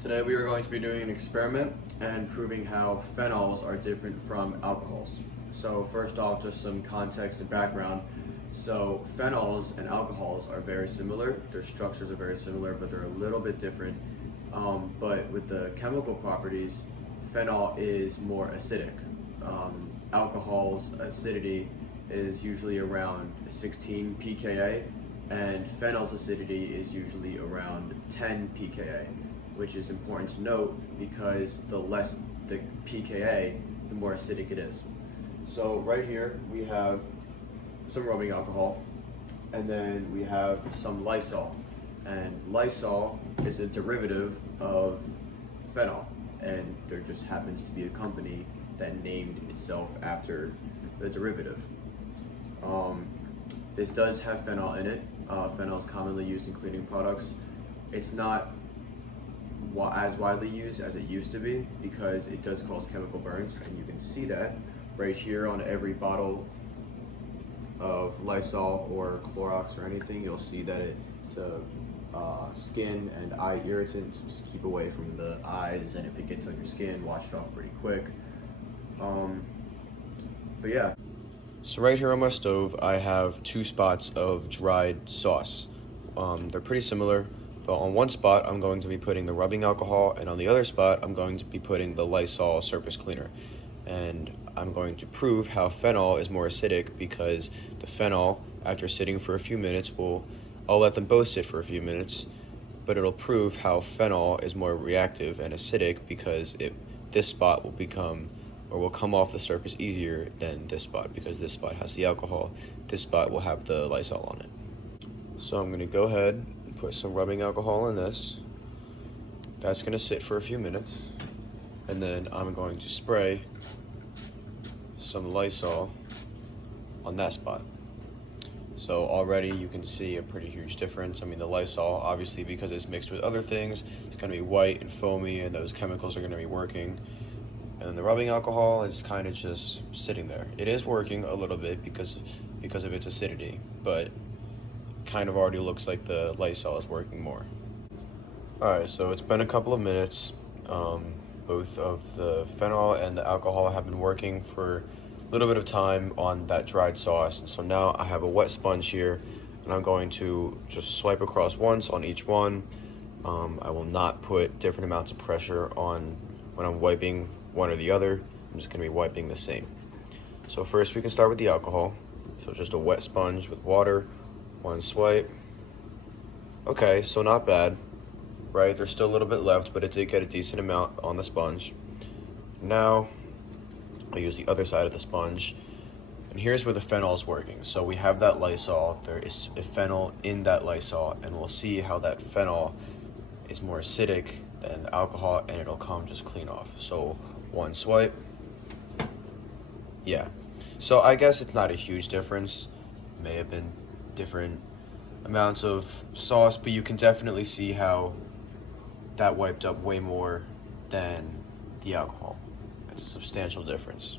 Today we are going to be doing an experiment and proving how phenols are different from alcohols. So first off, just some context and background. So phenols and alcohols are very similar. Their structures are very similar, but they're a little bit different. But with the chemical properties, phenol is more acidic. Alcohol's acidity is usually around 16 pKa, and phenol's acidity is usually around 10 pKa, which is important to note because the less the pKa, the more acidic it is. So right here we have some rubbing alcohol, and then we have some Lysol. And Lysol is a derivative of phenol, and there just happens to be a company that named itself after the derivative. This does have phenol in it. Phenol is commonly used in cleaning products. It's not as widely used as it used to be because it does cause chemical burns, and you can see that right here on every bottle of Lysol or Clorox or anything. You'll see that it's a skin and eye irritant, so just keep away from the eyes, and if it gets on your skin, wash it off pretty quick. But yeah. So right here on my stove, I have 2 spots of dried sauce. They're pretty similar, but on one spot, I'm going to be putting the rubbing alcohol, and on the other spot, I'm going to be putting the Lysol surface cleaner. And I'm going to prove how phenol is more acidic because the phenol, after sitting for a few minutes, I'll let them both sit for a few minutes, but it'll prove how phenol is more reactive and acidic because this spot will come off the surface easier than this spot because this spot has the alcohol. This spot will have the Lysol on it. So I'm going to go ahead and put some rubbing alcohol in this. That's going to sit for a few minutes, and then I'm going to spray some Lysol on that spot. So already you can see a pretty huge difference. I mean, the Lysol, obviously, because it's mixed with other things, it's going to be white and foamy, and those chemicals are going to be working. And the rubbing alcohol is kind of just sitting there. It is working a little bit because of its acidity, but kind of already looks like the Lysol is working more. Alright, so it's been a couple of minutes. Both of the phenol and the alcohol have been working for a little bit of time on that dried sauce. And so now I have a wet sponge here, and I'm going to just swipe across once on each one. I will not put different amounts of pressure on when I'm wiping one or the other. I'm just going to be wiping the same. So first we can start with the alcohol. So just a wet sponge with water, one swipe. Okay, so not bad, right? There's still a little bit left, but it did get a decent amount on the sponge. Now I'll use the other side of the sponge, and here's where the phenol is working. So we have that Lysol, there is a phenol in that Lysol, and we'll see how that phenol is more acidic than the alcohol, and it'll come just clean off. So one swipe. Yeah, so I guess it's not a huge difference. May have been different amounts of sauce, but you can definitely see how that wiped up way more than the alcohol. It's a substantial difference.